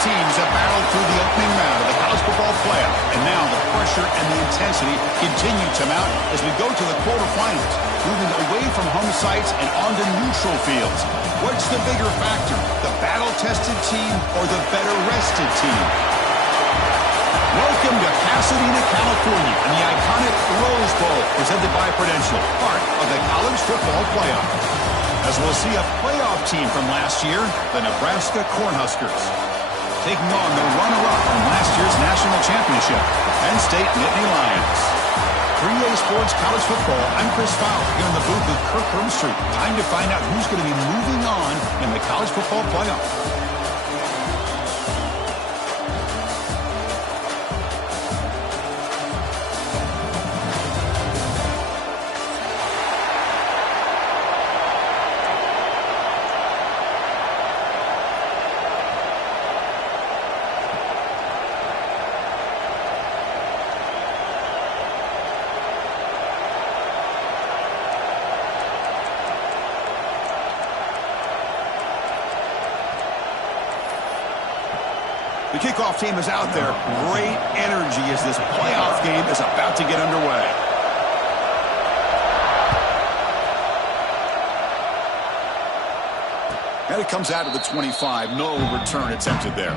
teams have battled through the opening round of the college football playoff, and now the pressure and the intensity continue to mount as we go to the quarterfinals, moving away from home sites and onto neutral fields. What's the bigger factor, the battle-tested team or the better-rested team? Welcome to Pasadena, California, and the iconic Rose Bowl, presented by Prudential, part of the college football playoff. As we'll see a playoff team from last year, the Nebrasca Cornhuskers, taking on the runner-up from last year's national championship, the Penn State Nittany Lions. 3A Sports College Football, I'm Chris Fowler, here in the booth with Kirk Hermstreet. Time to find out who's going to be moving on in the college football playoff. The kickoff team is out there. Great energy as this playoff game is about to get underway. And it comes out of the 25. No return attempted there.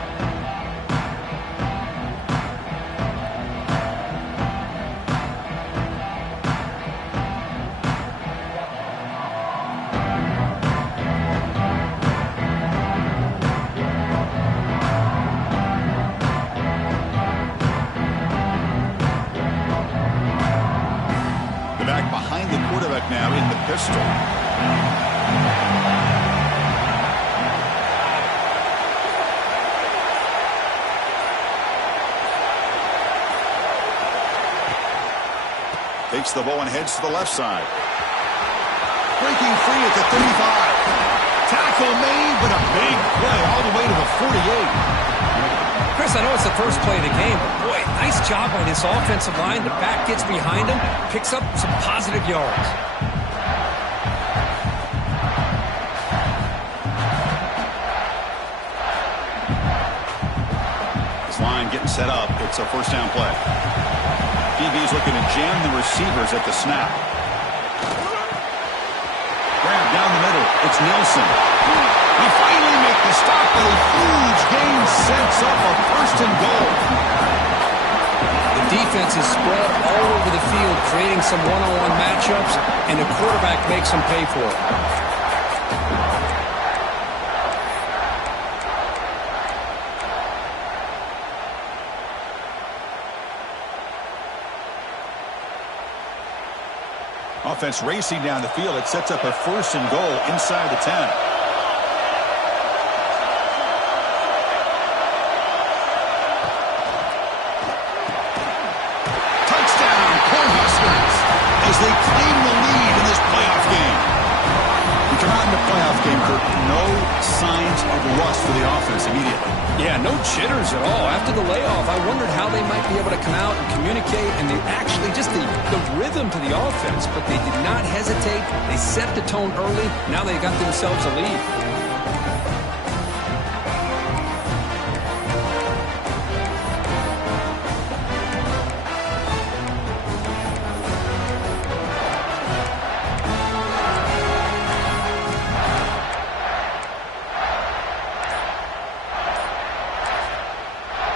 Back behind the quarterback now in the pistol. Takes the ball and heads to the left side. Breaking free at the 35. Tackle made, but a big play all the way to the 48. Chris, I know it's the first play of the game, but boy, nice job by this offensive line. The back gets behind him, picks up some positive yards. This line getting set up. It's a first down play. DB's looking to jam the receivers at the snap. Grab down the middle. It's Nelson. He finally makes the stop, but a huge gain sets up a first and goal. The defense is spread all over the field, creating some one-on-one matchups, and the quarterback makes them pay for it. Offense racing down the field. It sets up a first and goal inside the 10. As they claim the lead in this playoff game. We come out in the playoff game, Kirk. No signs of rust for the offense immediately. Yeah, no jitters at all. After the layoff, I wondered how they might be able to come out and communicate, and they actually just the rhythm to the offense, but they did not hesitate. They set the tone early. Now they got themselves a lead.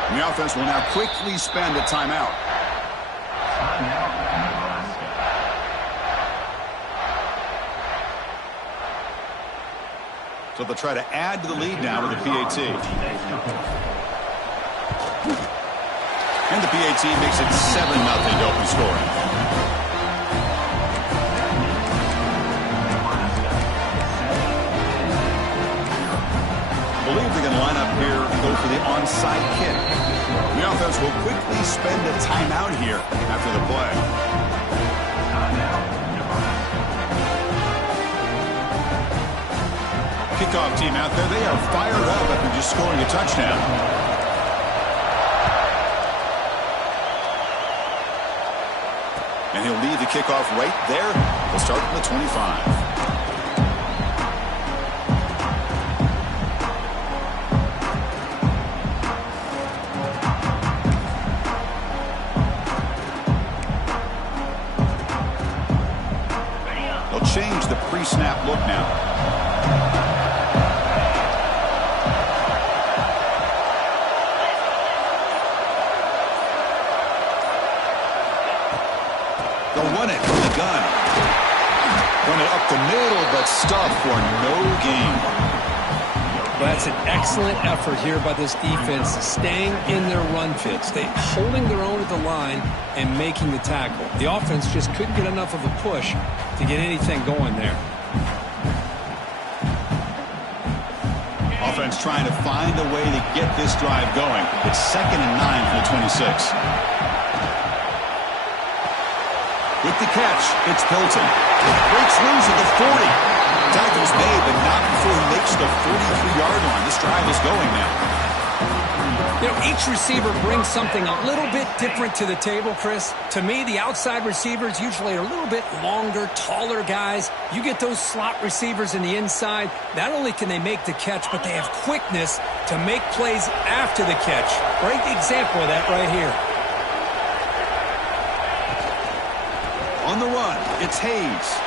The offense will now quickly spend a timeout. So they'll try to add to the lead now with the PAT. And the PAT makes it 7-0 to open scoring. Believe they're going to line up here and go for the onside kick. The offense will quickly spend a timeout here after the play. Kickoff team out there, they are fired up after just scoring a touchdown. And he'll lead the kickoff right there. We'll start from the 25. pre-snap look now. They'll run it from the gun. Run it up the middle, but stuffed for no gain. That's an excellent effort here by this defense, staying in their run fits. They holding their own at the line and making the tackle. The offense just couldn't get enough of a push to get anything going there. Offense trying to find a way to get this drive going. It's 2nd and 9 for the 26. With the catch, it's Hilton. Breaks loose at the 40. Tackle's made, but not before he makes the 43-yard line. This drive is going now. You know, each receiver brings something a little bit different to the table, Chris. To me, the outside receivers usually are a little bit longer, taller guys. You get those slot receivers in the inside. Not only can they make the catch, but they have quickness to make plays after the catch. Great example of that right here. On the run, it's Hayes.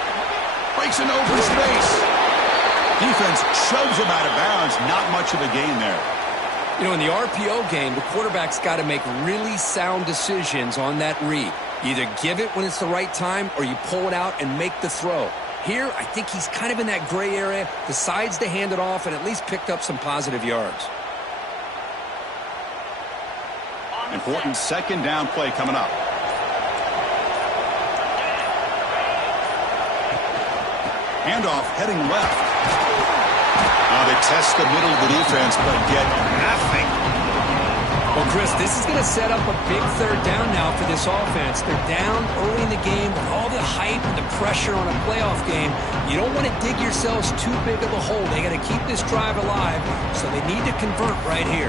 Breaks in open space. Defense shoves him out of bounds. Not much of a gain there. You know, in the RPO game, the quarterback's got to make really sound decisions on that read. You either give it when it's the right time or you pull it out and make the throw. Here, I think he's kind of in that gray area, decides to hand it off and at least picked up some positive yards. Important 2nd down play coming up. Handoff heading left. Now they test the middle of the defense, but get nothing. Well, Chris, this is going to set up a big 3rd down now for this offense. They're down early in the game with all the hype and the pressure on a playoff game. You don't want to dig yourselves too big of a hole. They got to keep this drive alive, so they need to convert right here.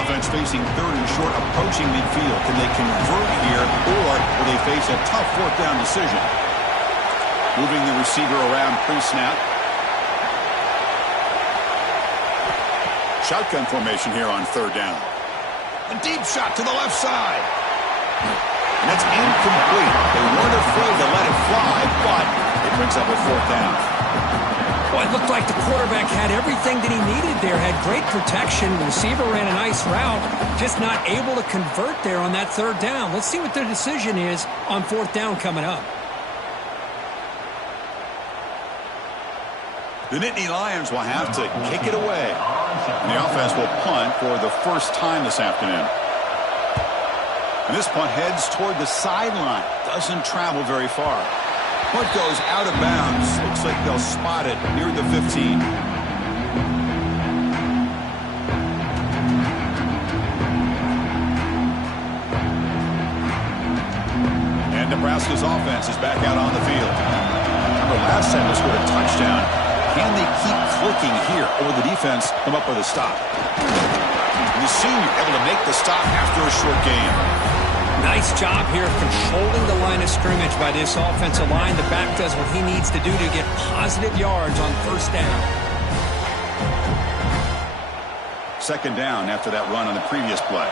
Offense facing 3rd and short, approaching midfield. Can they convert here, or will they face a tough 4th down decision? Moving the receiver around pre-snap. Shotgun formation here on 3rd down. A deep shot to the left side. And that's incomplete. They weren't afraid to let it fly, but it brings up a 4th down. Well, it looked like the quarterback had everything that he needed there, had great protection. The receiver ran a nice route, just not able to convert there on that 3rd down. Let's see what their decision is on 4th down coming up. The Nittany Lions will have to kick it away. And the offense will punt for the first time this afternoon. And this punt heads toward the sideline. Doesn't travel very far. Punt goes out of bounds. Looks like they'll spot it near the 15. And Nebraska's offense is back out on the field. Remember last time they scored a touchdown. Can they keep clicking here, or will the defense come up with a stop? And the senior able to make the stop after a short gain. Nice job here of controlling the line of scrimmage by this offensive line. The back does what he needs to do to get positive yards on 1st down. 2nd down after that run on the previous play.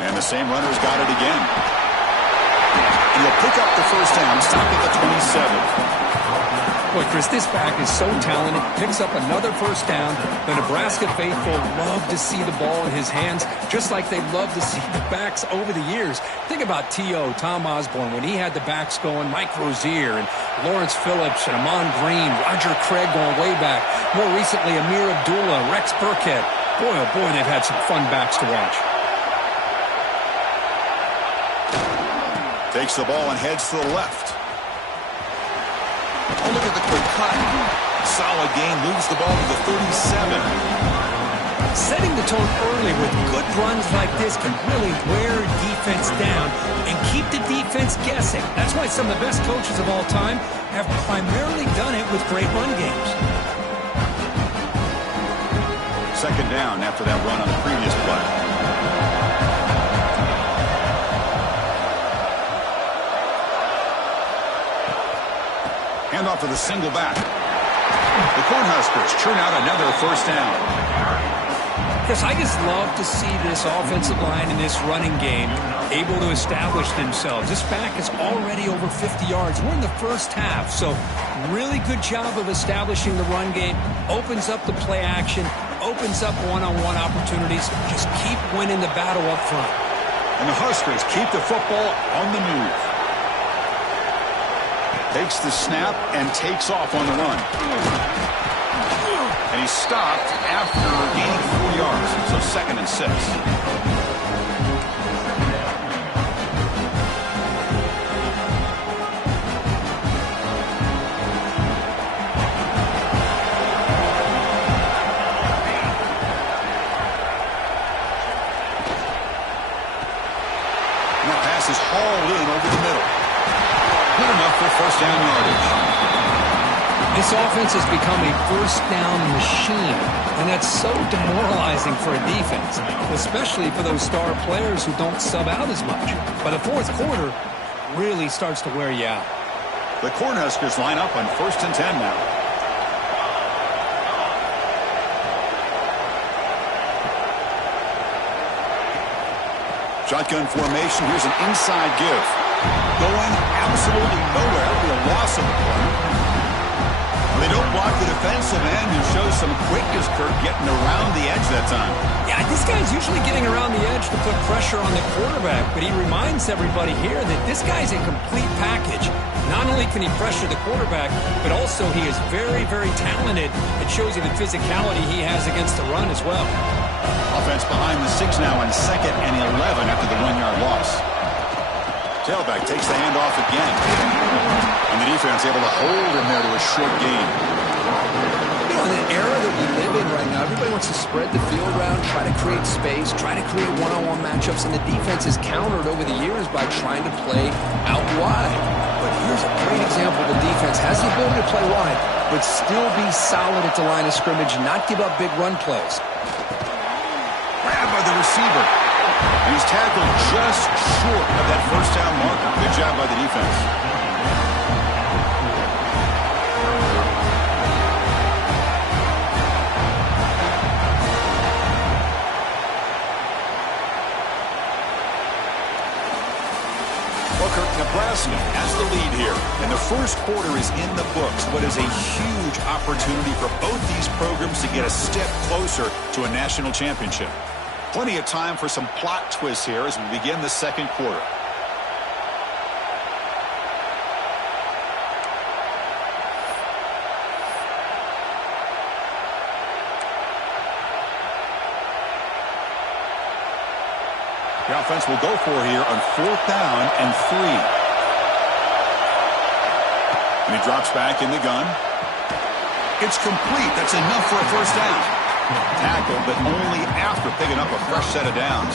And the same runner's got it again. And he'll pick up the 1st down, stop at the 27. Boy, Chris, this back is so talented. Picks up another 1st down. The Nebraska faithful love to see the ball in his hands, just like they love to see the backs over the years. Think about T.O., Tom Osborne, when he had the backs going, Mike Rozier and Lawrence Phillips and Amon Green, Roger Craig going way back. More recently, Amir Abdullah, Rex Burkhead. Boy, oh boy, they've had some fun backs to watch. Takes the ball and heads to the left. Oh, look at the quick cut. Solid gain, moves the ball to the 37. Setting the tone early with good runs like this can really wear defense down and keep the defense guessing. That's why some of the best coaches of all time have primarily done it with great run games. 2nd down after that run on the previous play. Handoff to the single back. The Cornhuskers churn out another first down. Chris, I just love to see this offensive line in this running game able to establish themselves. This back is already over 50 yards. We're in the first half, so really good job of establishing the run game. Opens up the play action, opens up one-on-one opportunities. Just keep winning the battle up front. And the Huskers keep the football on the move. Takes the snap and takes off on the run. And he's stopped after gaining 4 yards. So 2nd and 6. And that pass is hauled in over the middle. Good enough for first down yardage. This offense has become a first down machine, and that's so demoralizing for a defense, especially for those star players who don't sub out as much. By the fourth quarter, really starts to wear you out. The Cornhuskers line up on 1st and 10 now. Shotgun formation. Here's an inside give. Going absolutely nowhere. The loss of the play. They don't block the defensive end, who shows some quickness, Kurt, getting around the edge that time. Yeah, this guy's usually getting around the edge to put pressure on the quarterback, but he reminds everybody here that this guy's a complete package. Not only can he pressure the quarterback, but also he is very, very talented. It shows you the physicality he has against the run as well. Offense behind the 6 now on 2nd and 11 after the 1-yard loss. Tailback takes the handoff again. And the defense able to hold him there to a short gain. You know, in the era that we live in right now, everybody wants to spread the field around, try to create space, try to create one-on-one matchups, and the defense has countered over the years by trying to play out wide. But here's a great example. The defense has the ability to play wide, but still be solid at the line of scrimmage, not give up big run plays. Grabbed by the receiver. And he's tackled just short of that first down marker. Good job by the defense. Nebrasca has the lead here, and the first quarter is in the books. What is a huge opportunity for both these programs to get a step closer to a national championship. Plenty of time for some plot twists here as we begin the second quarter. The offense will go for here on 4th down and 3. And he drops back in the gun. It's complete. That's enough for a first down. Tackled, but only after picking up a fresh set of downs.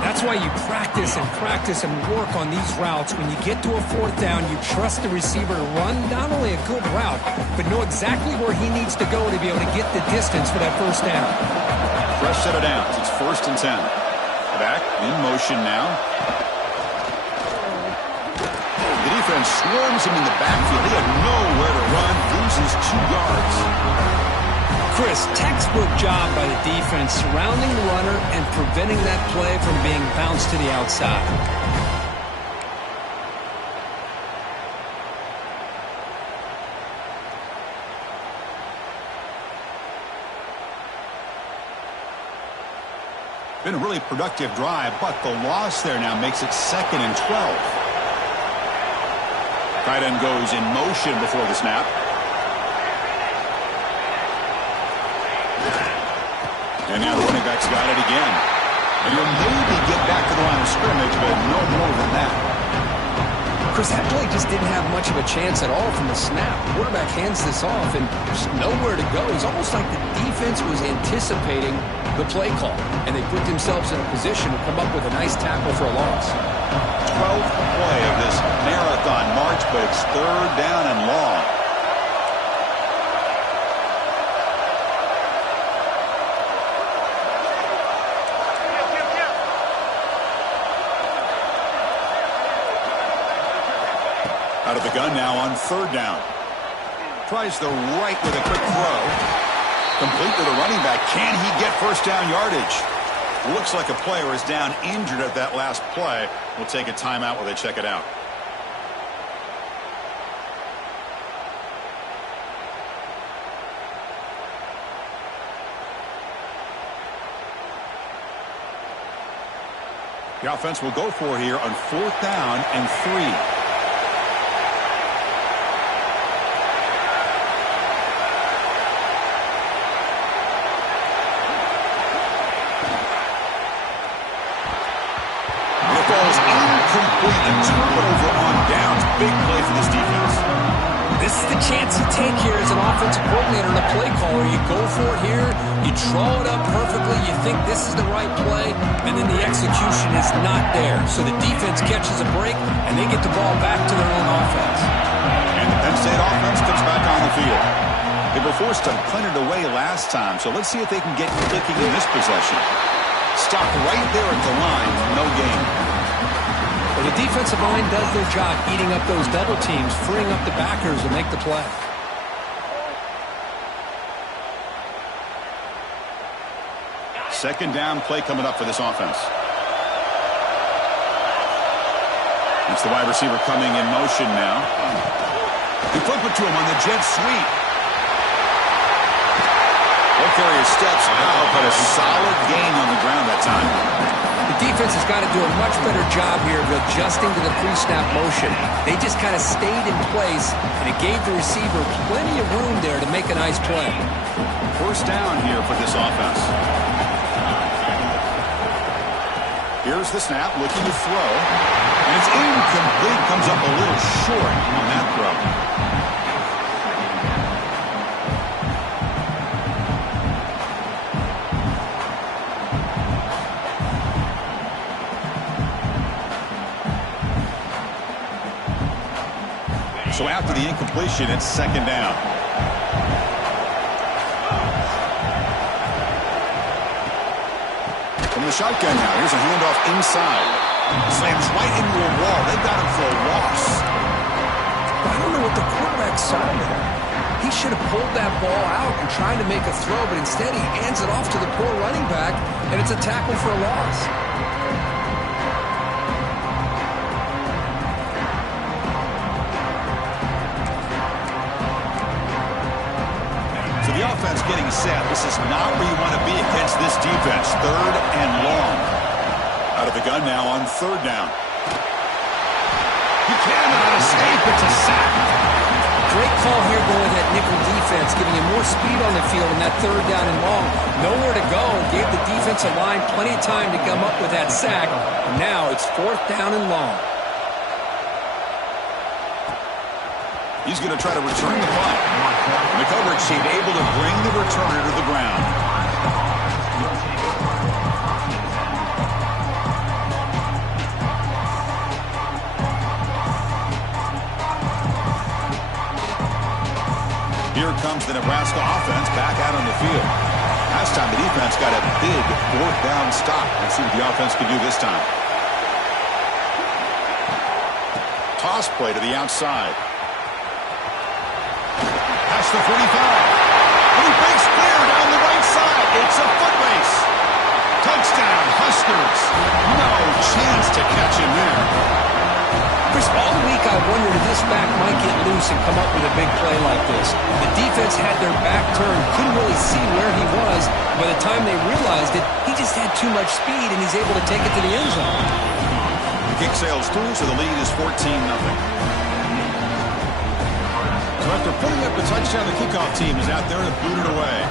That's why you practice and work on these routes. When you get to a 4th down, you trust the receiver to run not only a good route, but know exactly where he needs to go to be able to get the distance for that first down. Fresh set of downs. It's 1st and 10. Back in motion now. The defense swarms him in the backfield. He had nowhere to run. Loses 2 yards. Chris, textbook job by the defense surrounding the runner and preventing that play from being bounced to the outside. Been a really productive drive, but the loss there now makes it 2nd and 12. Tight end goes in motion before the snap. And now the running back's got it again. And he'll maybe get back to the line of scrimmage, but no more than that. Chris, that play just didn't have much of a chance at all from the snap. The quarterback hands this off and there's nowhere to go. It's almost like the defense was anticipating the play call, and they put themselves in a position to come up with a nice tackle for a loss. 12th play of this marathon march, but it's 3rd down and long. Out of the gun now on 3rd down. Tries the right with a quick throw. Complete to the running back. Can he get first down yardage? Looks like a player is down injured at that last play. We'll take a timeout while they check it out. The offense will go for it here on 4th down and 3. Incomplete. A turnover on downs. Big play for this defense. This is the chance you take here as an offensive coordinator and a play caller. You go for it here. You draw it up perfectly. You think this is the right play, and then the execution is not there. So the defense catches a break, and they get the ball back to their own offense. And the Penn State offense comes back on the field. They were forced to punt it away last time, so let's see if they can get clicking in this possession. Stopped right there at the line. No gain. Well, the defensive line does their job eating up those double teams, freeing up the backers to make the play. Second down play coming up for this offense. It's the wide receiver coming in motion now. He flip it to him on the jet sweep. That carrier steps out, but a solid gain on the ground that time. The defense has got to do a much better job here of adjusting to the pre-snap motion. They just kind of stayed in place, and it gave the receiver plenty of room there to make a nice play. First down here for this offense. Here's the snap, looking to throw. And it's incomplete, comes up a little short on that throw. So after the incompletion, it's second down. From the shotgun now, here's a handoff inside. Slams right into a wall. They got him for a loss. I don't know what the quarterback saw there. He should have pulled that ball out and tried to make a throw, but instead he hands it off to the poor running back, and it's a tackle for a loss. The offense getting set. This is not where you want to be against this defense. 3rd and long. Out of the gun now on 3rd down. He cannot escape. It's a sack. Great call here going with that nickel defense, giving you more speed on the field in that 3rd down and long. Nowhere to go. Gave the defensive line plenty of time to come up with that sack. And now it's 4th down and long. He's going to try to return the punt. The coverage team able to bring the returner to the ground. Here comes the Nebraska offense back out on the field. Last time the defense got a big 4th down stop. Let's see what the offense can do this time. Toss play to the outside. Past the 45. And he breaks clear down the right side. It's a foot race. Touchdown, Huskers. No chance to catch him there. Chris, all week I wondered if this back might get loose and come up with a big play like this. The defense had their back turned, couldn't really see where he was. By the time they realized it, he just had too much speed, and he's able to take it to the end zone. The kick sails through, so the lead is 14-0. So after putting up the touchdown, the kickoff team is out there to boot it away.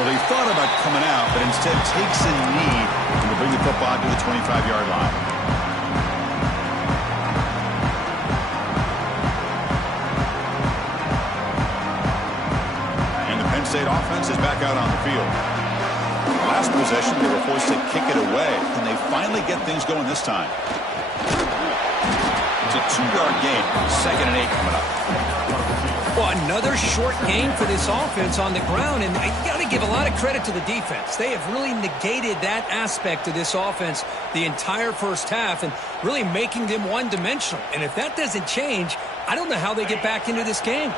Well, he thought about coming out, but instead takes a knee to bring the football to the 25-yard line. And the Penn State offense is back out on the field. Last possession, they were forced to kick it away, and they finally get things going this time. It's a 2-yard gain. 2nd and 8 coming up. Well, another short gain for this offense on the ground, and you got to give a lot of credit to the defense. They have really negated that aspect of this offense the entire first half and really making them one-dimensional. And if that doesn't change, I don't know how they get back into this game.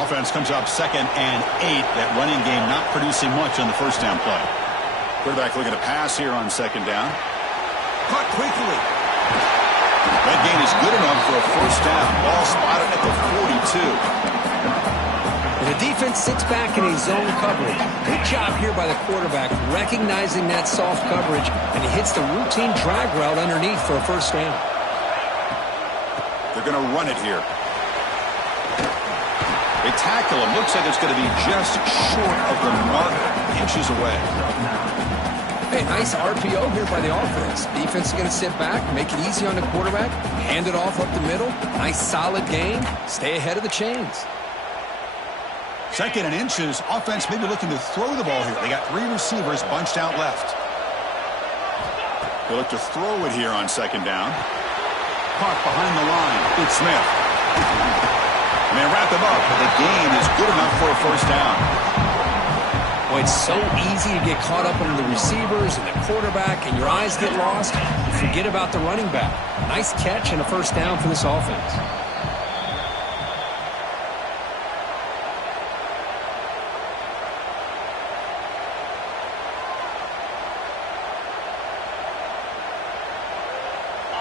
Offense comes up 2nd and 8. That running game not producing much on the first down play. Quarterback looking to pass here on 2nd down. Caught quickly. That gain is good enough for a first down. Ball spotted at the 42. The defense sits back in a zone coverage. Good job here by the quarterback recognizing that soft coverage, and he hits the routine drag route underneath for a first down. They're going to run it here. They tackle him. Looks like it's going to be just short of the mark, inches away. Hey, nice RPO here by the offense. Defense is going to sit back, make it easy on the quarterback, hand it off up the middle. Nice solid gain. Stay ahead of the chains. 2nd and inches. Offense maybe looking to throw the ball here. They got 3 receivers bunched out left. They look to throw it here on 2nd down. Caught behind the line. It's Smith. And they wrap him up, but the gain is good enough for a first down. Boy, it's so easy to get caught up under the receivers and the quarterback, and your eyes get lost. You forget about the running back. Nice catch and a first down for this offense.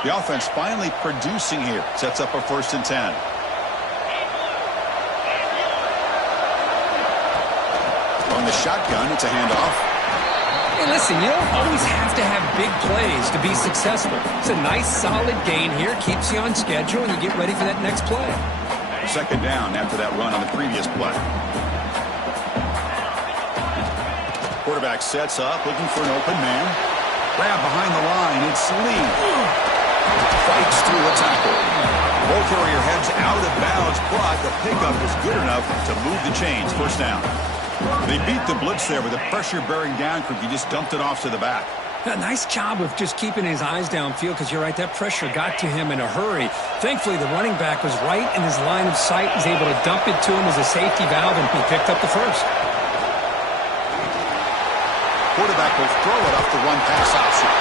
The offense finally producing here. Sets up a 1st and 10. On the shotgun, it's a handoff. Hey, listen, you don't always have to have big plays to be successful. It's a nice, solid gain here. Keeps you on schedule, and you get ready for that next play. 2nd down after that run on the previous play. Quarterback sets up, looking for an open man. Grab behind the line. It's Lee. Fights through a tackle. Ball carrier heads out of bounds, but the pickup is good enough to move the chains. First down. They beat the blitz there with a pressure-bearing down crew. He just dumped it off to the back. A nice job of just keeping his eyes downfield because you're right, that pressure got to him in a hurry. Thankfully, the running back was right in his line of sight. He's able to dump it to him as a safety valve, and he picked up the first. Quarterback will throw it off the one pass option.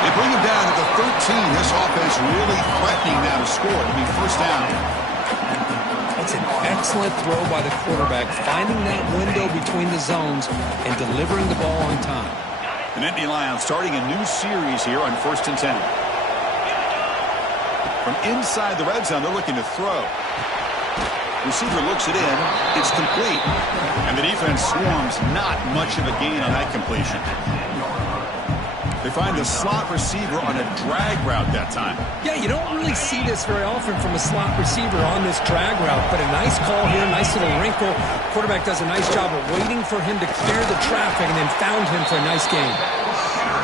They bring him down at the 13. This offense really threatening now to score. It'll be first down. That's an excellent throw by the quarterback, finding that window between the zones and delivering the ball on time. The Nittany Lions starting a new series here on 1st and 10. From inside the red zone, they're looking to throw. Receiver looks it in. It's complete. And the defense swarms. Not much of a gain on that completion. They find the slot receiver on a drag route that time. Yeah, you don't really see this very often from a slot receiver on this drag route, but a nice call here, nice little wrinkle. Quarterback does a nice job of waiting for him to clear the traffic and then found him for a nice gain.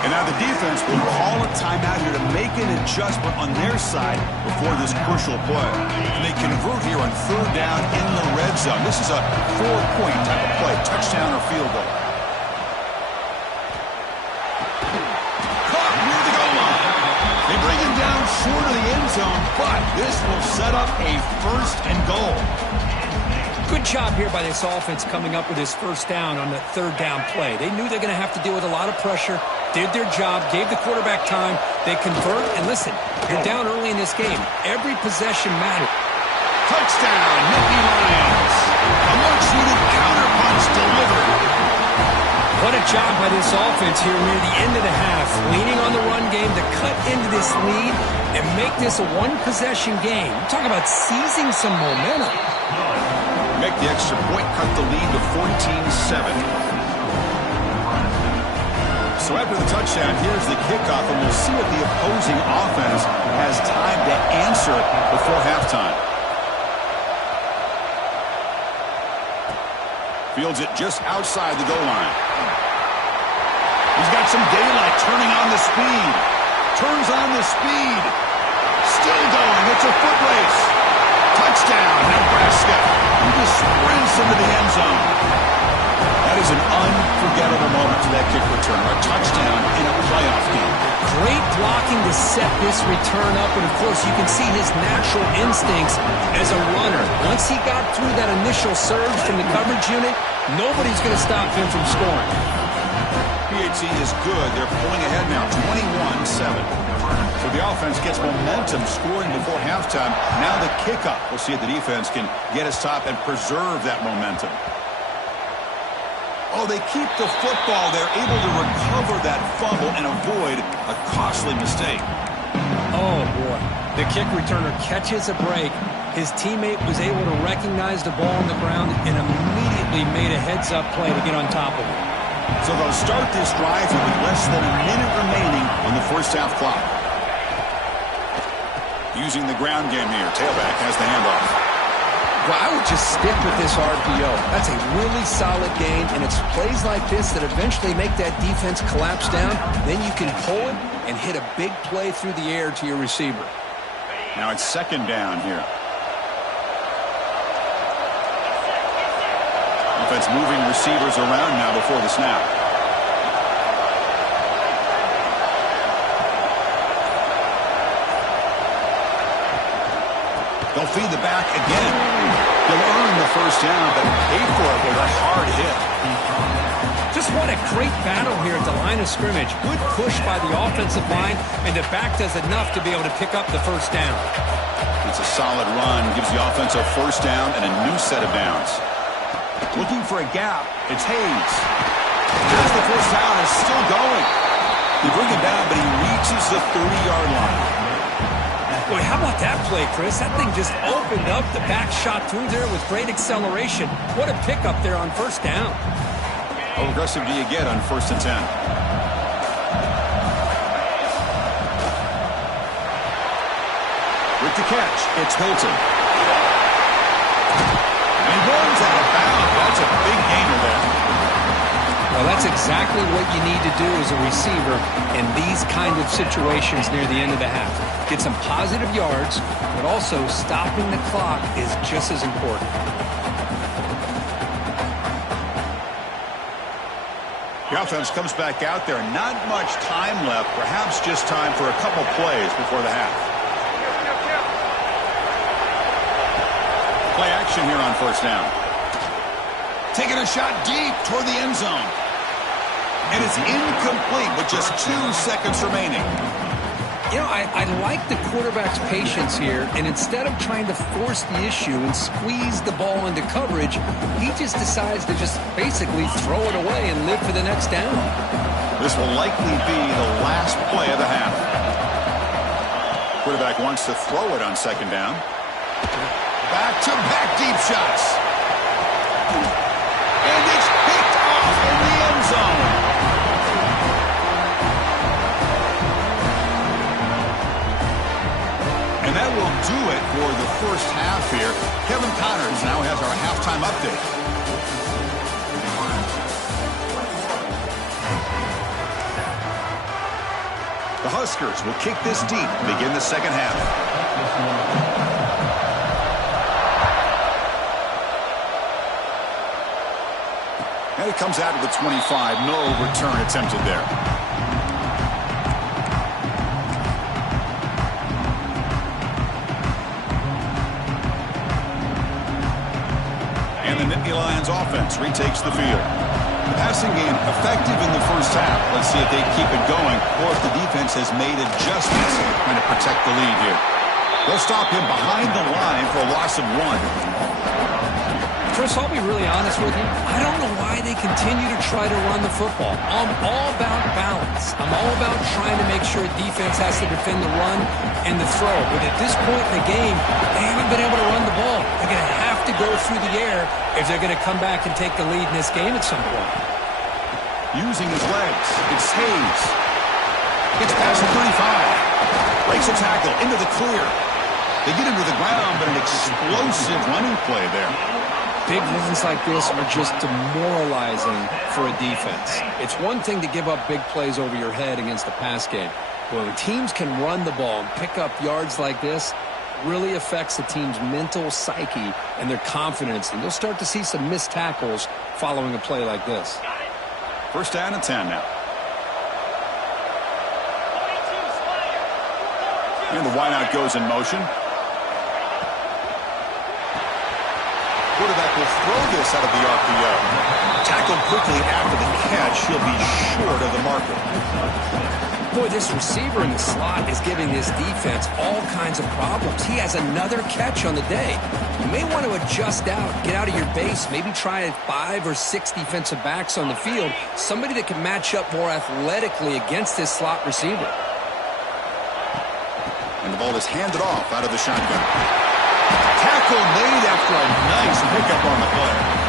And now the defense will call a timeout here to make an adjustment on their side before this crucial play. And they convert here on 3rd down in the red zone. This is a 4-point type of play, touchdown or field goal. They bring him down short of the end zone, but this will set up a 1st and goal. Good job here by this offense coming up with his first down on the 3rd down play. They knew they're going to have to deal with a lot of pressure, did their job, gave the quarterback time. They convert, and listen, you're down early in this game. Every possession matters. Touchdown, Nittany Lions. A much-needed counterpunch delivered. What a job by this offense here near the end of the half, leaning on the run game to cut into this lead and make this a one-possession game. We're talking about seizing some momentum. Make the extra point, cut the lead to 14-7. So after the touchdown, here's the kickoff, and we'll see what the opposing offense has time to answer before halftime. Fields it just outside the goal line. He's got some daylight, turning on the speed. Turns on the speed. Still going. It's a foot race. Touchdown, Nebraska. He just sprints into the end zone. That is an unforgettable moment after that kick return. A touchdown in a playoff game. Great blocking to set this return up, and of course you can see his natural instincts as a runner. Once he got through that initial surge from the coverage unit, nobody's going to stop him from scoring. PHC is good. They're pulling ahead now, 21-7. So the offense gets momentum scoring before halftime. Now the kickoff. We'll see if the defense can get a stop and preserve that momentum. Oh, they keep the football. They're able to recover that fumble and avoid a costly mistake. Oh, boy. The kick returner catches a break. His teammate was able to recognize the ball on the ground and immediately made a heads-up play to get on top of it. So they'll start this drive with less than a minute remaining on the first half clock. Using the ground game here. Tailback has the handoff. Well, I would just stick with this RPO. That's a really solid game, and it's plays like this that eventually make that defense collapse down. Then you can pull it and hit a big play through the air to your receiver. Now it's second down here. Offense moving receivers around now before the snap. They'll feed the back again. They'll earn the first down, but pay for it with a hard hit. Just what a great battle here at the line of scrimmage. Good push by the offensive line, and the back does enough to be able to pick up the first down. It's a solid run. Gives the offense a first down and a new set of downs. Looking for a gap. It's Hayes. There's the first down. It's still going. They bring him down, but he reaches the 30-yard line. Boy, how about that play, Chris? That thing just opened up. The back shot through there with great acceleration. What a pickup there on first down. How aggressive do you get on 1st and 10? With the catch, it's Hilton. And he runs out of bounds. That's a big gainer there. Well, that's exactly what you need to do as a receiver in these kind of situations near the end of the half. Get some positive yards, but also stopping the clock is just as important. The offense comes back out there. Not much time left. Perhaps just time for a couple plays before the half. Play action here on first down. Taking a shot deep toward the end zone. And it's incomplete with just 2 seconds remaining. You know, I like the quarterback's patience here, and instead of trying to force the issue and squeeze the ball into coverage, he just decides to just basically throw it away and live for the next down. This will likely be the last play of the half. Quarterback wants to throw it on second down. Back-to-back deep shots. And it's picked off in the end zone. And that will do it for the first half here. Kevin Connors now has our halftime update. The Huskers will kick this deep to begin the second half. And it comes out of the 25. No return attempted there. And the Nittany Lions offense retakes the field. The passing game effective in the first half. Let's see if they keep it going or if the defense has made adjustments trying to protect the lead here. They'll stop him behind the line for a loss of 1. Chris, I'll be really honest with you. I don't know why they continue to try to run the football. I'm all about balance. I'm all about trying to make sure defense has to defend the run and the throw. But at this point in the game, they haven't been able to run the ball. They're going to have to go through the air if they're going to come back and take the lead in this game at some point. Using his legs, it's Hayes. Gets past the 35. Breaks a tackle into the clear. They get him to the ground, but an explosive running play there. Big runs like this are just demoralizing for a defense. It's one thing to give up big plays over your head against the pass game. But when teams can run the ball and pick up yards like this, it really affects the team's mental psyche and their confidence. And you'll start to see some missed tackles following a play like this. First down and 10 now. And the wideout goes in motion. Quarterback will throw this out of the RPO. Tackled quickly after the catch. He'll be short of the marker. Boy, this receiver in the slot is giving this defense all kinds of problems. He has another catch on the day. You may want to adjust out, get out of your base, maybe try 5 or 6 defensive backs on the field, somebody that can match up more athletically against this slot receiver. And the ball is handed off out of the shotgun. Tackle made after a nice pickup on the play.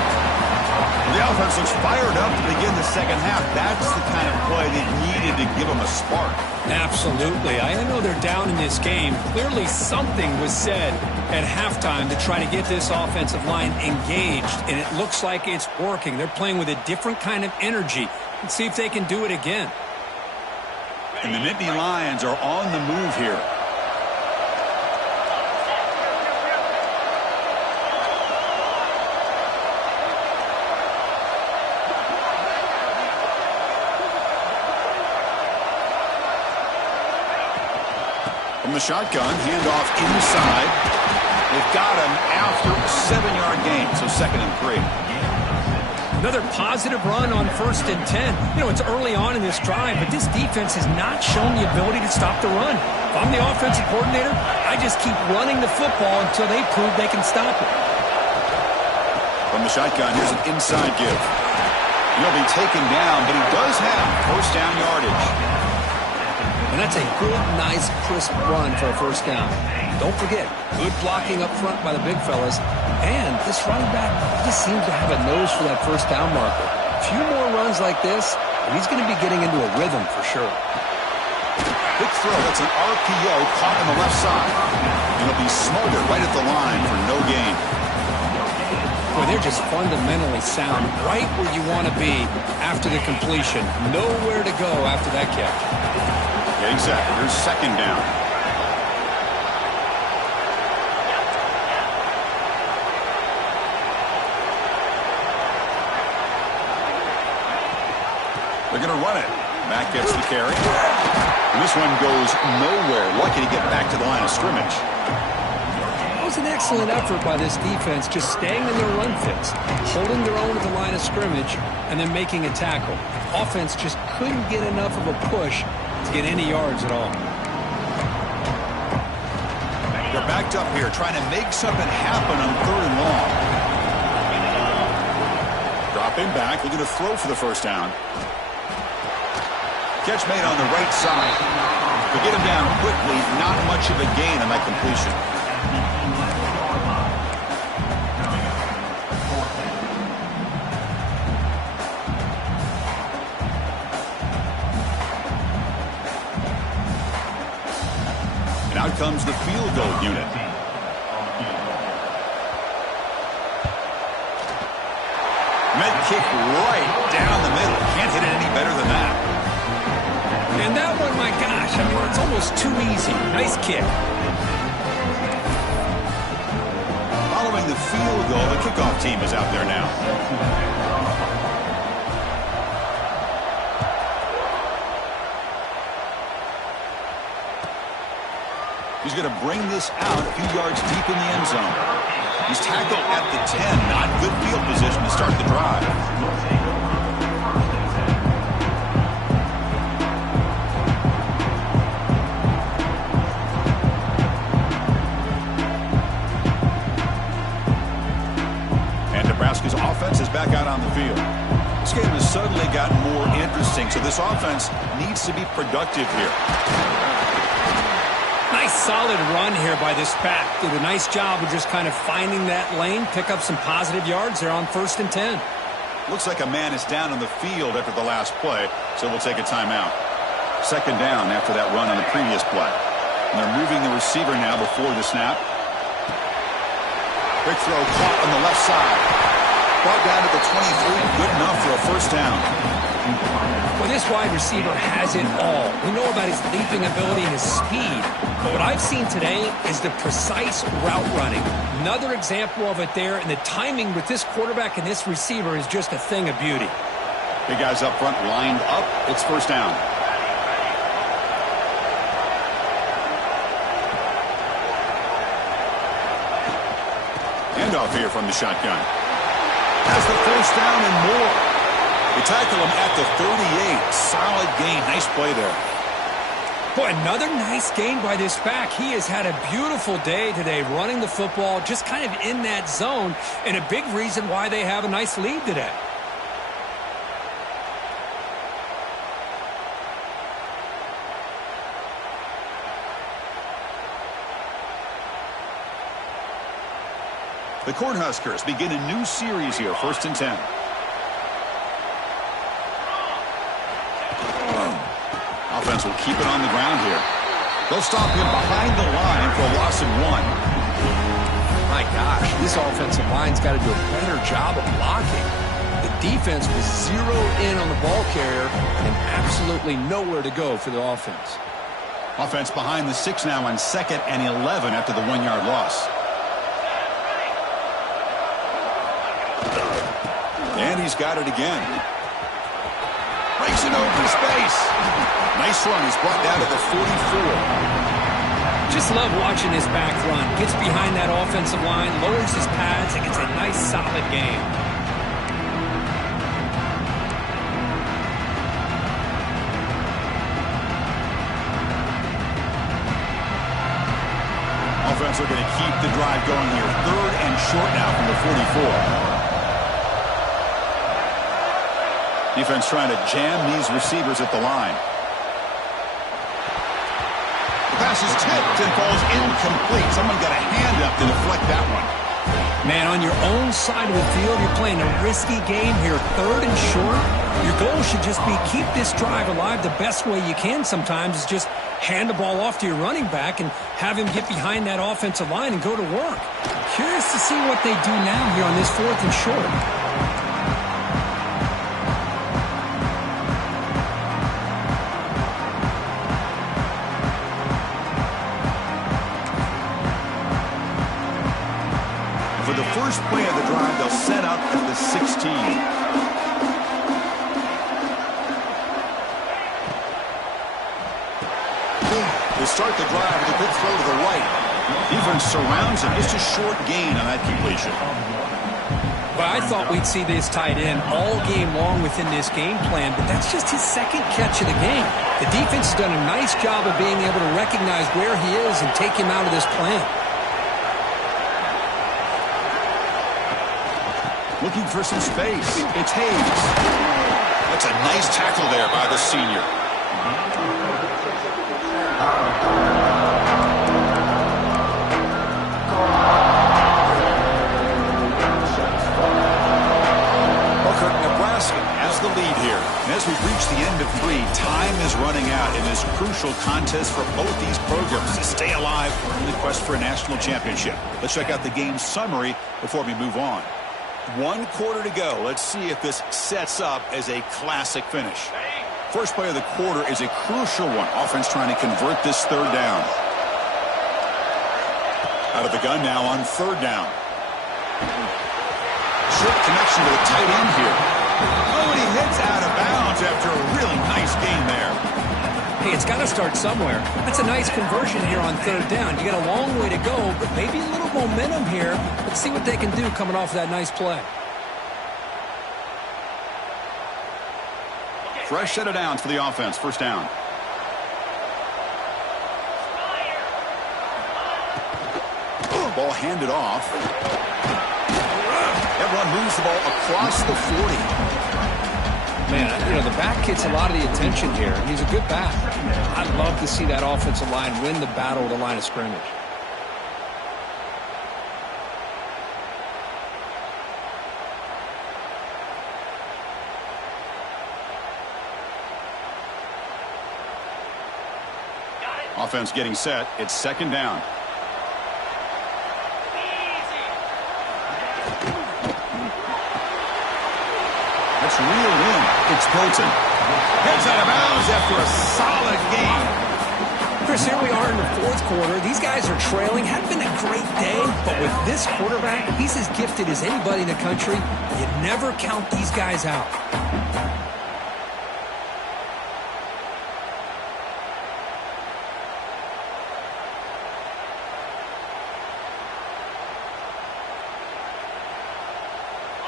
The offense looks fired up to begin the second half. That's the kind of play they needed to give them a spark. Absolutely. I know they're down in this game. Clearly something was said at halftime to try to get this offensive line engaged, and it looks like it's working. They're playing with a different kind of energy. Let's see if they can do it again. And the Nittany Lions are on the move here. From the shotgun, handoff inside. They've got him after a 7-yard gain, so 2nd and 3. Another positive run on 1st and 10. You know, it's early on in this drive, but this defense has not shown the ability to stop the run. If I'm the offensive coordinator, I just keep running the football until they prove they can stop it. From the shotgun, here's an inside give. He'll be taken down, but he does have first down yardage. And that's a good, nice, crisp run for a first down. Don't forget, good blocking up front by the big fellas. And this running back just seems to have a nose for that first down marker. A few more runs like this, and he's going to be getting into a rhythm for sure. Big throw. That's an RPO caught on the left side. And he'll be smothered right at the line for no gain. Boy, they're just fundamentally sound right where you want to be after the completion. Nowhere to go after that catch. Yeah, exactly. Here's 2nd down. They're going to run it. Matt gets the carry. And this one goes nowhere. Lucky to get back to the line of scrimmage. That was an excellent effort by this defense, just staying in their run fits, holding their own at the line of scrimmage, and then making a tackle. Offense just couldn't get enough of a push to get any yards at all. They're backed up here, trying to make something happen on 3rd and long. Dropping back, looking to throw for the first down. Catch made on the right side. To get him down quickly, not much of a gain on that completion. And out comes the field goal unit. Med kick right down the middle. Can't hit it any better than that. And that one, my gosh, I mean, it's almost too easy. Nice kick. Following the field goal, the kickoff team is out there now. He's going to bring this out a few yards deep in the end zone. He's tackled at the 10. Not good field position to start the drive. Nebraska's offense is back out on the field. This game has suddenly gotten more interesting, so this offense needs to be productive here. Nice solid run here by this pack. Did a nice job of just kind of finding that lane, pick up some positive yards there on 1st and 10. Looks like a man is down on the field after the last play, so we'll take a timeout. 2nd down after that run on the previous play. And they're moving the receiver now before the snap. Quick throw caught on the left side. Brought down to the 23. Good enough for a first down. Well, this wide receiver has it all. We know about his leaping ability and his speed. But what I've seen today is the precise route running. Another example of it there. And the timing with this quarterback and this receiver is just a thing of beauty. Big guys up front lined up. It's first down. Handoff here from the shotgun. Has the first down and more. They tackle him at the 38. Solid gain. Nice play there. Boy, another nice gain by this back. He has had a beautiful day today running the football, just kind of in that zone, and a big reason why they have a nice lead today. The Cornhuskers begin a new series here, 1st and 10. Offense will keep it on the ground here. They'll stop him behind the line for a loss of 1. My gosh, this offensive line's got to do a better job of blocking. The defense was zeroed in on the ball carrier and absolutely nowhere to go for the offense. Offense behind the 6 now on 2nd and 11 after the 1-yard loss. And he's got it again. Breaks it open space. Nice run. He's brought down to the 44. Just love watching this back run. Gets behind that offensive line, lowers his pads, and gets a nice, solid gain. Offense are going to keep the drive going here. 3rd and short now from the 44. Defense trying to jam these receivers at the line. The pass is tipped and falls incomplete. Someone got a hand up to deflect that one. Man, on your own side of the field, you're playing a risky game here. 3rd and short. Your goal should just be keep this drive alive the best way you can sometimes is just hand the ball off to your running back and have him get behind that offensive line and go to work. Curious to see what they do now here on this 4th and short. For the first play of the drive, they'll set up at the 16. They start the drive with a good throw to the right. Defense surrounds him. Just a short gain on that completion. Well, I thought we'd see this tight end all game long within this game plan, but that's just his 2nd catch of the game. The defense has done a nice job of being able to recognize where he is and take him out of this plan. Looking for some space. It's Hayes. That's a nice tackle there by the senior. Nebraska has the lead here. And as we've reached the end of 3, time is running out in this crucial contest for both these programs to stay alive in the quest for a national championship. Let's check out the game summary before we move on. 1 quarter to go. Let's see if this sets up as a classic finish. First play of the quarter is a crucial one. Offense trying to convert this 3rd down. Out of the gun now on 3rd down. Short connection to the tight end here. Oh, and he hits out of bounds after a really nice gain there. Hey, it's got to start somewhere. That's a nice conversion here on 3rd down. You got a long way to go, but maybe a little momentum here. Let's see what they can do coming off that nice play. Fresh set of downs for the offense. First down. Ball handed off. Everyone moves the ball across the 40. Man, you know, the back gets a lot of the attention here. He's a good back. I'd love to see that offensive line win the battle at the line of scrimmage. Offense getting set. It's 2nd down. That's reeled in. It's Hilton. Heads out of bounds after a solid game. Chris, here we are in the 4th quarter. These guys are trailing. Hadn't been a great day, but with this quarterback, he's as gifted as anybody in the country. You never count these guys out.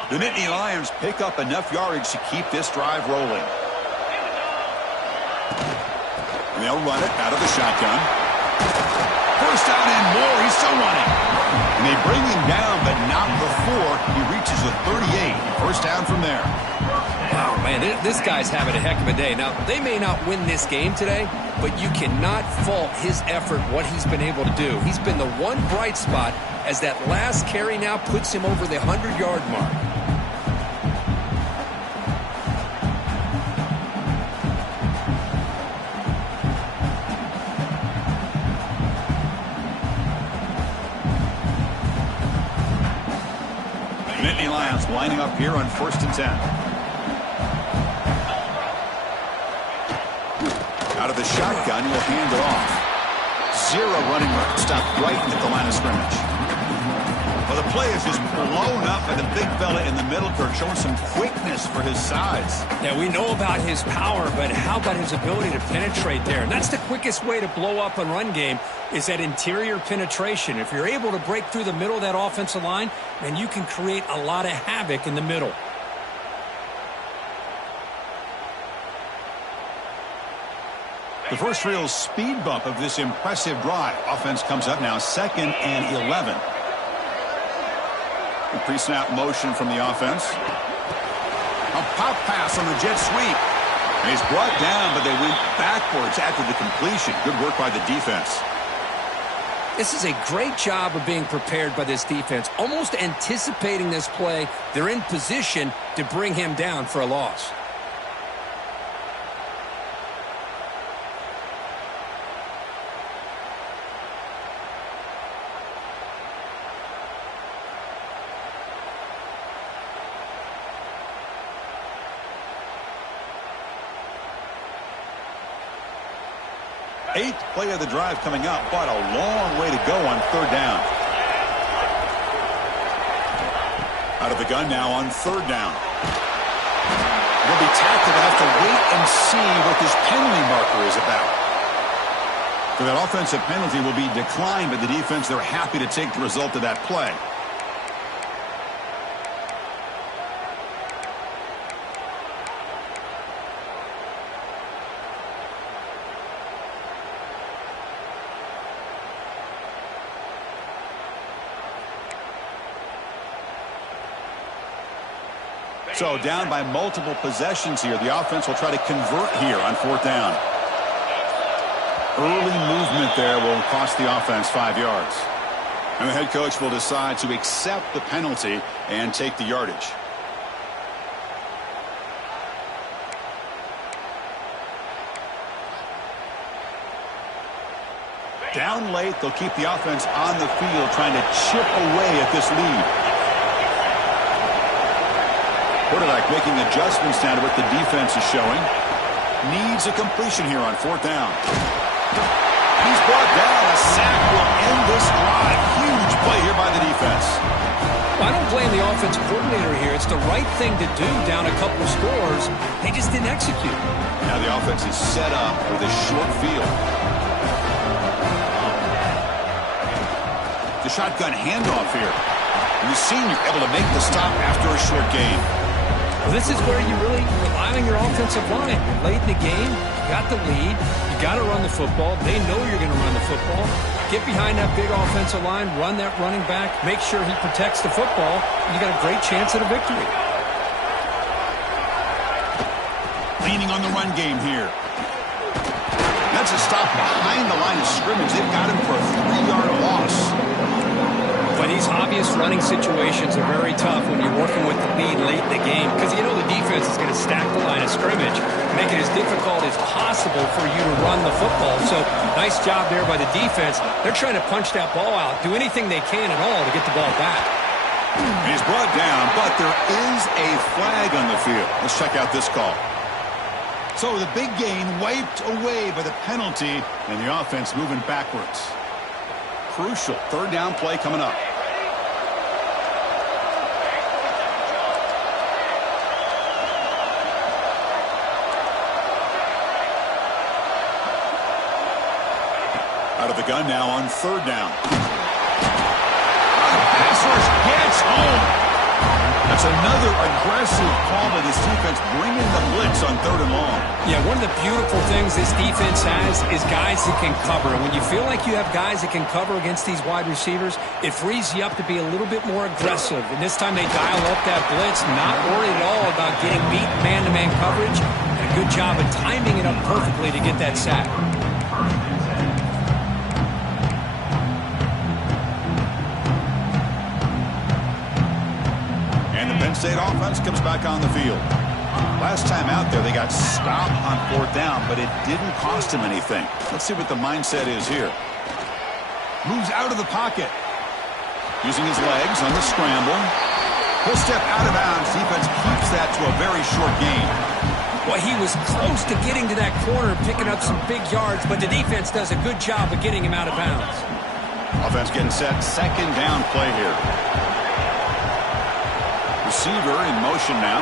The Nittany Lions pick up enough yardage to keep this drive rolling. And they'll run it out of the shotgun. First down and more. He's still running. And they bring him down, but not before he reaches the 38. First down from there. Wow, man, this guy's having a heck of a day. Now, they may not win this game today, but you cannot fault his effort, what he's been able to do. He's been the one bright spot as that last carry now puts him over the 100-yard mark. Nittany Lions lining up here on 1st and 10. Out of the shotgun, he'll hand it off. Zero running room. Stopped right at the line of scrimmage. Well, the play is just blown up by the big fella in the middle, Kirk, showing some quickness for his size. Yeah, we know about his power, but how about his ability to penetrate there? And that's the quickest way to blow up a run game is that interior penetration. If you're able to break through the middle of that offensive line, then you can create a lot of havoc in the middle. The first real speed bump of this impressive drive. Offense comes up now 2nd and 11. The pre-snap motion from the offense. A pop pass on the jet sweep. And he's brought down, but they went backwards after the completion. Good work by the defense. This is a great job of being prepared by this defense. Almost anticipating this play, they're in position to bring him down for a loss. Eighth play of the drive coming up, but a long way to go on 3rd down. Out of the gun now on 3rd down. Will be tackled. They'll have to wait and see what this penalty marker is about. So that offensive penalty will be declined by the defense. They're happy to take the result of that play. So down by multiple possessions here. The offense will try to convert here on 4th down. Early movement there will cost the offense 5 yards. And the head coach will decide to accept the penalty and take the yardage. Down late, they'll keep the offense on the field trying to chip away at this lead. Quarterback making adjustments now to what the defense is showing. Needs a completion here on 4th down. He's brought down. A sack will end this drive. Huge play here by the defense. Well, I don't blame the offense coordinator here. It's the right thing to do down a couple of scores. They just didn't execute. Now the offense is set up with a short field. The shotgun handoff here. And the senior able to make the stop after a short gain. Well, this is where you really rely on your offensive line. You're late in the game, you got the lead, you got to run the football. They know you're going to run the football. Get behind that big offensive line, run that running back, make sure he protects the football, and you got a great chance at a victory. Leaning on the run game here. That's a stop behind the line of scrimmage. They've got him for a 3-yard loss. But these obvious running situations are very tough when you're working with the lead late in the game because you know the defense is going to stack the line of scrimmage, make it as difficult as possible for you to run the football. So nice job there by the defense. They're trying to punch that ball out, do anything they can at all to get the ball back. He's brought down, but there is a flag on the field. Let's check out this call. So the big gain wiped away by the penalty, and the offense moving backwards. Crucial 3rd down play coming up. Out of the gun now on 3rd down. Pass rush gets home. A it's another aggressive call by this defense, bringing the blitz on 3rd and long. Yeah, one of the beautiful things this defense has is guys that can cover. And when you feel like you have guys that can cover against these wide receivers, it frees you up to be a little bit more aggressive. And this time they dial up that blitz, not worried at all about getting beat man-to-man coverage. And a good job of timing it up perfectly to get that sack. Penn State offense comes back on the field. Last time out there, they got stopped on 4th down, but it didn't cost him anything. Let's see what the mindset is here. Moves out of the pocket. Using his legs on the scramble. He'll step out of bounds. Defense keeps that to a very short gain. Well, he was close to getting to that corner and picking up some big yards, but the defense does a good job of getting him out of bounds. Offense getting set. 2nd down play here. Receiver in motion now.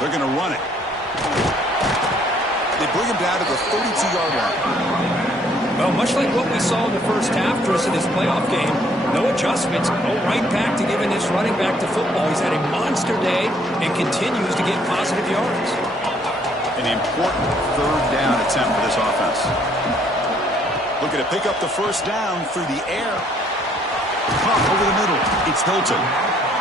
They're going to run it. They bring him down to the 32-yard line. Well, much like what we saw in the first half, Chris, in this playoff game, no adjustments, go right back to giving this running back to football. He's had a monster day and continues to get positive yards. An important 3rd down attempt for this offense. Looking to pick up the 1st down through the air. Pump over the middle. It's Hilton.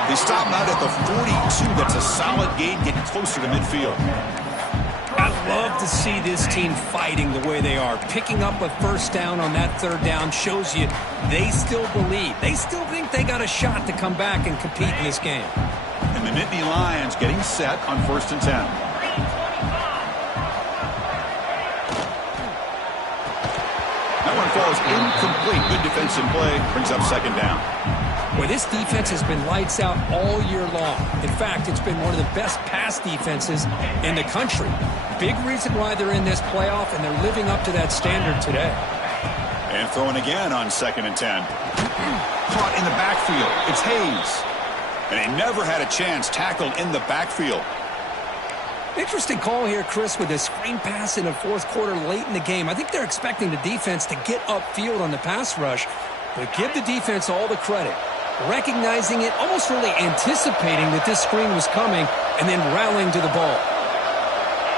They stop him out at the 42. That's a solid gain, getting closer to midfield. I love to see this team fighting the way they are. Picking up a 1st down on that 3rd down shows you they still believe. They still think they got a shot to come back and compete in this game. And the Nittany Lions getting set on 1st and 10. That one falls incomplete. Good defensive play. Brings up 2nd down. Well, this defense has been lights out all year long. In fact, it's been one of the best pass defenses in the country. Big reason why they're in this playoff, and they're living up to that standard today. And throwing again on 2nd and 10. Caught in the backfield. It's Hayes. And he never had a chance tackled in the backfield. Interesting call here, Chris, with a screen pass in the 4th quarter late in the game. I think they're expecting the defense to get upfield on the pass rush, but give the defense all the credit. Recognizing it, almost really anticipating that this screen was coming, and then rallying to the ball.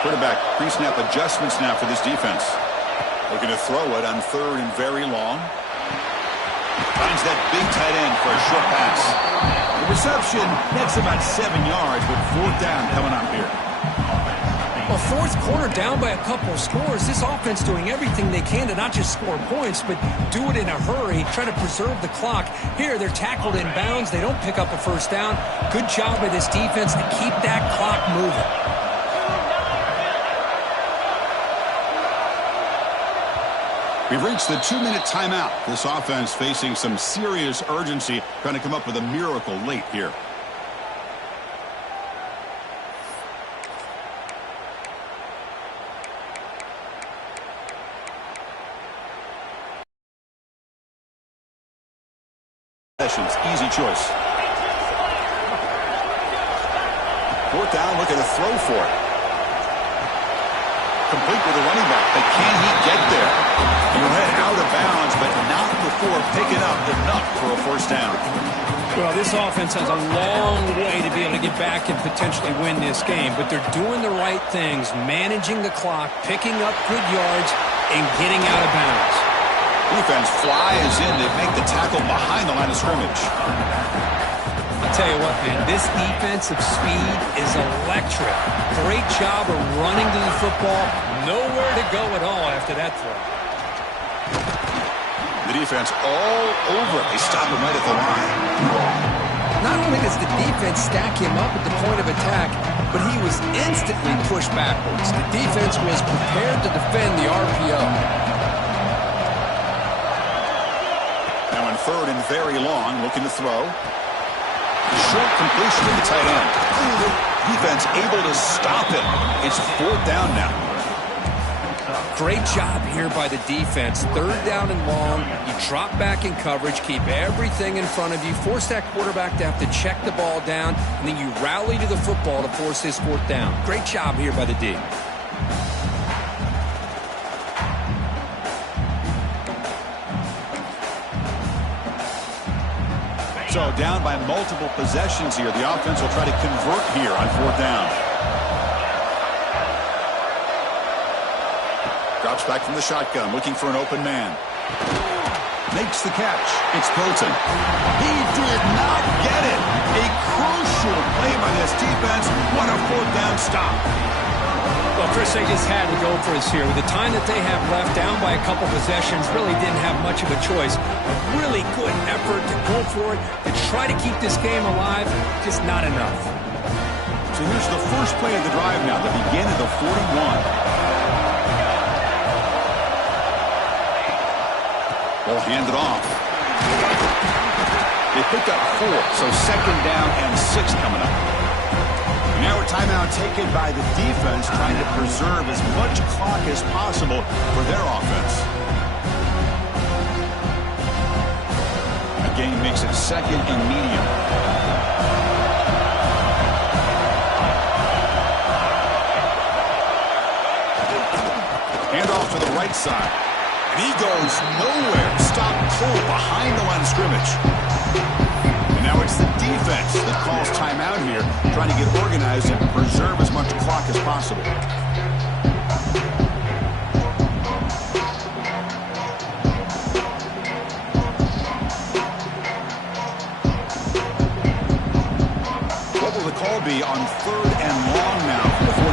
Quarterback pre-snap adjustments now for this defense. Looking to throw it on 3rd and very long. Finds that big tight end for a short pass. The reception, that's about 7 yards, but 4th down coming up here. Well, 4th quarter down by a couple of scores. This offense doing everything they can to not just score points, but do it in a hurry, try to preserve the clock. Here, they're tackled in bounds. They don't pick up a 1st down. Good job by this defense to keep that clock moving. We've reached the 2-minute timeout. This offense facing some serious urgency, trying to come up with a miracle late here. Easy choice. 4th down, looking to throw for it. Complete with a running back, but can he get there? He'll head out of bounds, but not before picking up enough for a 1st down. Well, this offense has a long way to be able to get back and potentially win this game, but they're doing the right things, managing the clock, picking up good yards, and getting out of bounds. Defense flies in to make the tackle behind the line of scrimmage. I'll tell you what, man, this defensive speed is electric. Great job of running to the football. Nowhere to go at all after that throw. The defense all over it. They stop him right at the line. Not only does the defense stack him up at the point of attack, but he was instantly pushed backwards. The defense was prepared to defend the RPO. Now in 3rd and very long, looking to throw. Short completion to the tight end. Defense able to stop him. It's 4th down now. Great job here by the defense. 3rd down and long. You drop back in coverage, keep everything in front of you, force that quarterback to have to check the ball down, and then you rally to the football to force this 4th down. Great job here by the D. So down by multiple possessions here. The offense will try to convert here on 4th down. Drops back from the shotgun, looking for an open man. Makes the catch. It's Hilton. He did not get it. A crucial play by this defense. What a 4th down stop. Well, Chris, they just had to go for us here. With the time that they have left, down by a couple possessions, really didn't have much of a choice. A really good effort to go for it, to try to keep this game alive, just not enough. So here's the first play of the drive now, the beginning of the 41. Ball handed off. They picked up 4, so 2nd down and 6 coming up. Now a timeout taken by the defense, trying to preserve as much clock as possible for their offense. Again, makes it 2nd and medium. Hand off to the right side. And he goes nowhere. Stop cold behind the line of scrimmage. And now it's the defense that calls timeout here, trying to get organized and preserve as much clock as possible. What will the call be on 3rd and long now for the 44?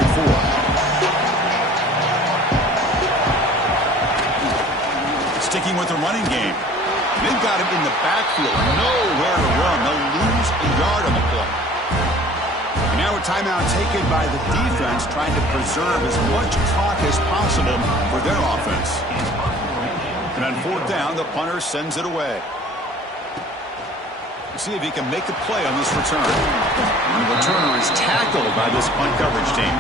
Sticking with the running game. They've got him in the backfield. Nowhere to run. They'll lose a yard on the play. And now a timeout taken by the defense, trying to preserve as much clock as possible for their offense. And on 4th down, the punter sends it away. Let's see if he can make a play on this return. And the returner is tackled by this punt coverage team.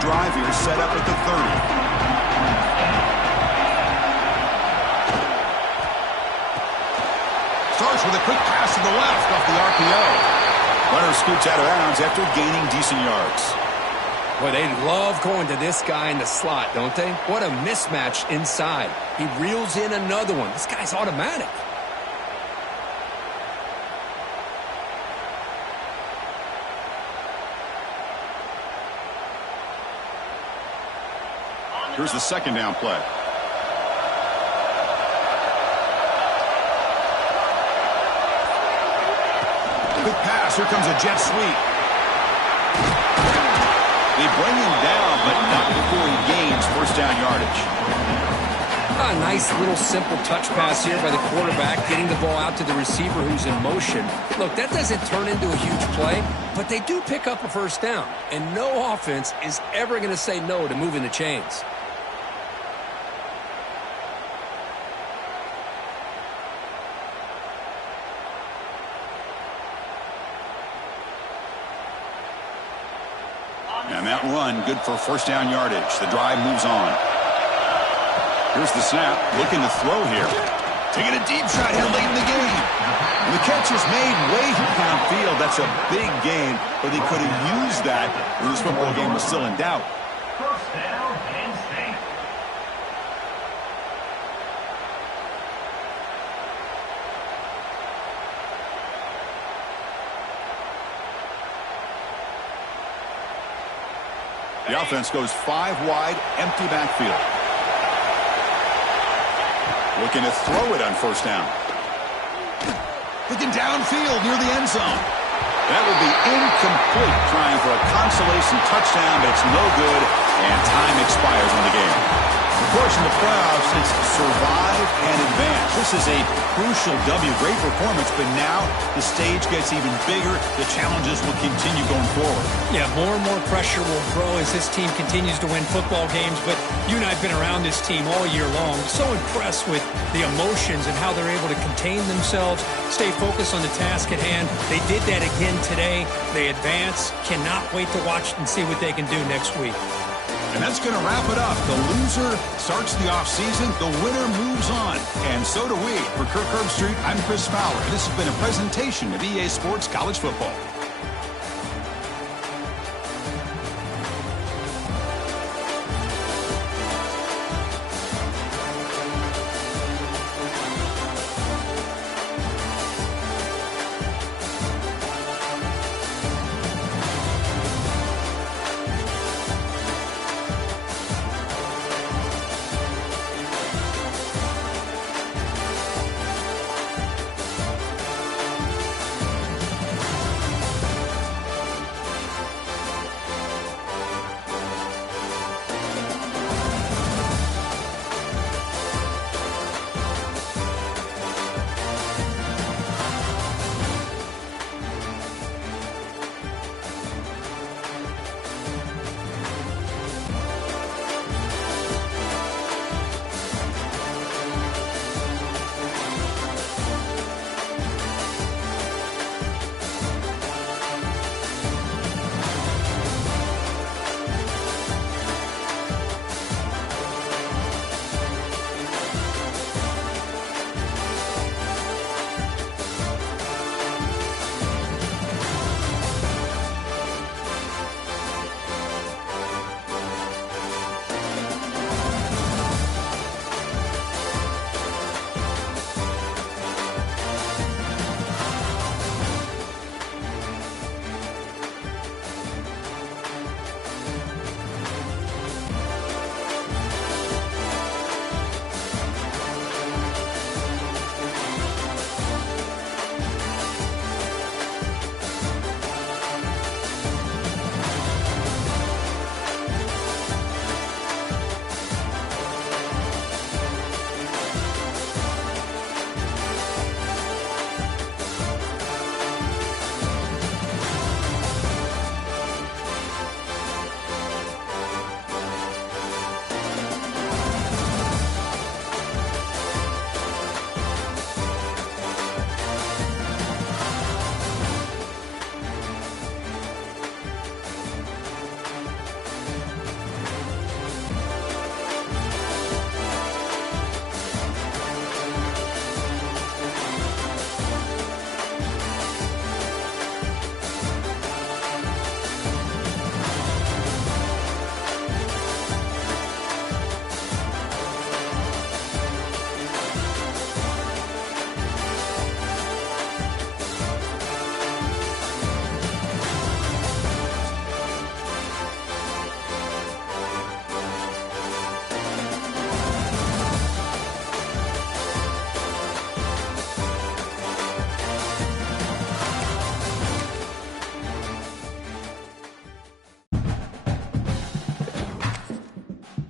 Drive here set up at the 30. Starts with a quick pass to the left off the RPO. Runner scoots out of bounds after gaining decent yards. Boy, they love going to this guy in the slot, don't they? What a mismatch inside. He reels in another one. This guy's automatic. Here's the 2nd down play. Quick pass. Here comes a jet sweep. They bring him down, but not before he gains 1st down yardage. A nice little simple touch pass here by the quarterback, getting the ball out to the receiver who's in motion. Look, that doesn't turn into a huge play, but they do pick up a 1st down, and no offense is ever going to say no to moving the chains. And that run, good for 1st down yardage. The drive moves on. Here's the snap, looking to throw here. Taking a deep shot here late in the game. And the catch is made way downfield. That's a big gain, but they could have used that when this football game was still in doubt. First down, Penn State. The offense goes 5 wide, empty backfield. Looking to throw it on 1st down. Looking downfield near the end zone. That will be incomplete, trying for a consolation touchdown, but it's no good, and time expires in the game. Of course, in the playoffs, it's survive and advance. This is a crucial W. Great performance, but now the stage gets even bigger. The challenges will continue going forward. Yeah, more and more pressure will grow as this team continues to win football games, but you and I have been around this team all year long. So impressed with the emotions and how they're able to contain themselves, stay focused on the task at hand. They did that again today. They advance. Cannot wait to watch and see what they can do next week. And that's going to wrap it up. The loser starts the offseason. The winner moves on. And so do we. For Kirk Herbstreit, I'm Chris Fowler. This has been a presentation of EA Sports College Football.